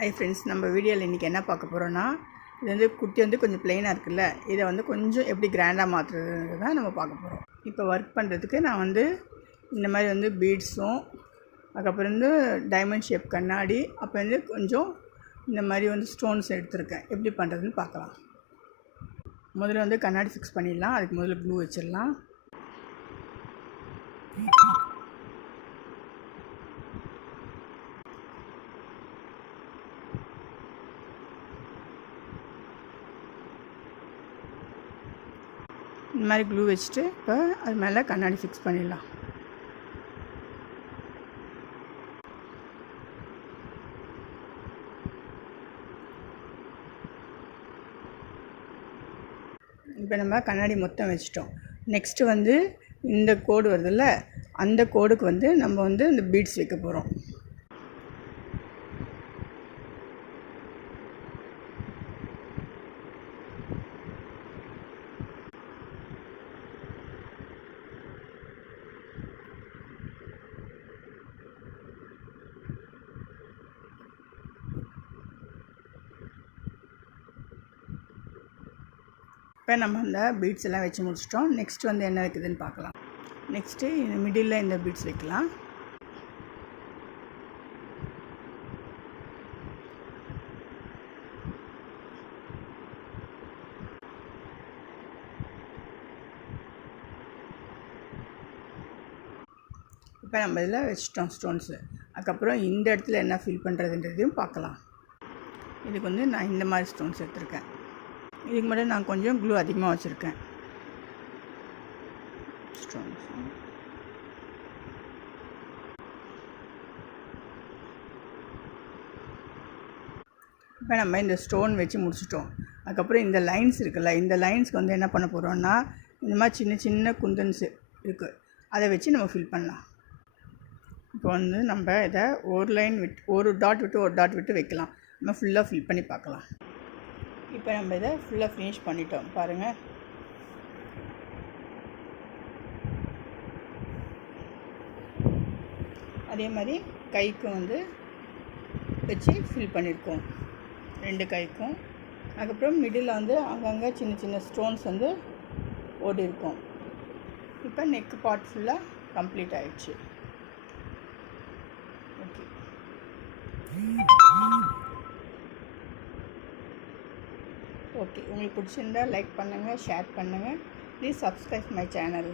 Hi friends, நம்ம வீடியோவில் இன்றைக்கி என்ன பார்க்க போகிறோன்னா, இது வந்து குட்டி வந்து கொஞ்சம் ப்ளைனாக இருக்குல்ல, இதை வந்து கொஞ்சம் எப்படி கிராண்டாக மாற்றுறது தான் நம்ம பார்க்க போகிறோம். இப்போ ஒர்க் பண்ணுறதுக்கு நான் வந்து இந்த மாதிரி வந்து பீட்ஸும், அதுக்கப்புறம் வந்து டைமண்ட் ஷேப் கண்ணாடி, அப்போ வந்து கொஞ்சம் இந்த மாதிரி வந்து ஸ்டோன்ஸ் எடுத்துருக்கேன். எப்படி பண்ணுறதுன்னு பார்க்கலாம். முதல்ல வந்து கண்ணாடி ஃபிக்ஸ் பண்ணிடலாம். அதுக்கு முதல்ல க்ளூ வச்சிடலாம். இந்த மாதிரி க்ளூ வச்சுட்டு இப்போ அது மேலே கண்ணாடி ஃபிக்ஸ் பண்ணிடலாம். இப்போ நம்ம கண்ணாடி மொத்தம் வச்சிட்டோம். நெக்ஸ்ட்டு வந்து இந்த கோடு வருதுல்ல, அந்த கோடுக்கு வந்து நம்ம வந்து இந்த பீட்ஸ் வைக்க போகிறோம். இப்போ நம்ம அந்த பீட்ஸ் எல்லாம் வச்சு முடிச்சிட்டோம். நெக்ஸ்ட் வந்து என்ன வைக்குதுன்னு பார்க்கலாம். நெக்ஸ்ட்டு இந்த மிடில் இந்த பீட்ஸ் வைக்கலாம். இப்போ நம்ம இதில் வச்சிட்டோம் ஸ்டோன்ஸு. அதுக்கப்புறம் இந்த இடத்துல என்ன ஃபில் பண்ணுறதுன்றதையும் பார்க்கலாம். இதுக்கு வந்து நான் இந்த மாதிரி ஸ்டோன்ஸ் எடுத்திருக்கேன். இதுக்கு மட்டும் நான் கொஞ்சம் க்ளூ அதிகமாக வச்சுருக்கேன். ஸ்டோன்ஸ் இப்போ நம்ம இந்த ஸ்டோன் வச்சு முடிச்சிட்டோம். அதுக்கப்புறம் இந்த லைன்ஸ் இருக்குல்ல, இந்த லைன்ஸ்க்கு வந்து என்ன பண்ண போகிறோன்னா, இந்த மாதிரி சின்ன சின்ன குந்தன்ஸ் இருக்குது, அதை வச்சு நம்ம ஃபில் பண்ணலாம். இப்போ வந்து நம்ம இதை ஒரு லைன் விட்டு ஒரு டாட் விட்டு வைக்கலாம். நம்ம ஃபுல்லாக ஃபில் பண்ணி பார்க்கலாம். இப்போ நம்ம இதை ஃபுல்லாக ஃபினிஷ் பண்ணிட்டோம் பாருங்கள். அதே மாதிரி கைக்கும் வந்து வச்சு ஃபில் பண்ணியிருக்கோம், 2 கைக்கும். அதுக்கப்புறம் மிடில் வந்து அங்கங்கே சின்ன சின்ன ஸ்டோன்ஸ் வந்து ஓடி இருக்கும். இப்போ நெக் பார்ட் ஃபுல்லாக கம்ப்ளீட் ஆகிடுச்சு. ஓகே, உங்களுக்கு பிடிச்சிருந்தா லைக் பண்ணுங்கள், ஷேர் பண்ணுங்கள். Please subscribe my channel.